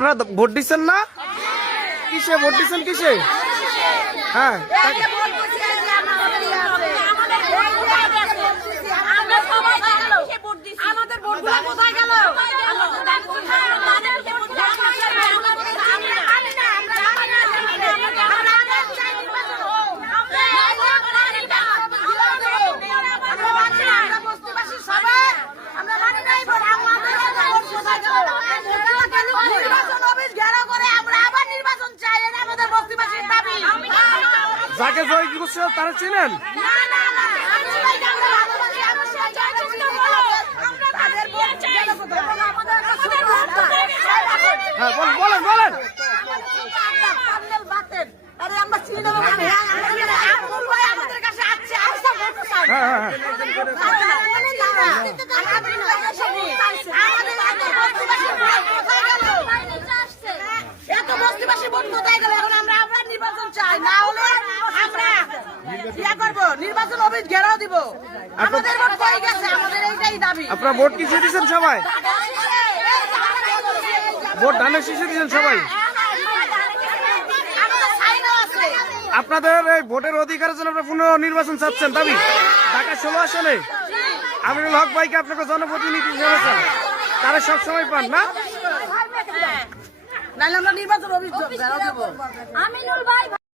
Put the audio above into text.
আপনারা ভোট দিচ্ছেন না? কিসে ভোট দিচ্ছেন কিসে? হ্যাঁ আমাদের ভোটগুলো কোথায় গেল? যাকে জয় করছে তারা চিনেন? হ্যাঁ বলেন বলেন। এত বস্তিবাসী ভোট কোথায় গেল? এখন আমরা আবার নির্বাচন চাই, না হলে আমরা ইয়া করবো, নির্বাচন অফিস ঘেরাও দিব। আমাদের ভোট কই গেছে? আমাদের এইটাই দাবি। আপনারা ভোট কিসে দিচ্ছেন সবাই? ভোট ধানের শীষে দিচ্ছেন সবাই? আপনাদের এই ভোটের অধিকারের জন্য আপনারা পুনঃ নির্বাচন চাচ্ছেন দাবি? ঢাকা 16 আসনে আমিনুল হক ভাইকে আপনাকে জনপ্রতিনিধি হিসেবে চান, তারা সবসময় পান না? নাহলে আমরা নির্বাচন অফিস ঘেরাও দিব। আমিনুল ভাই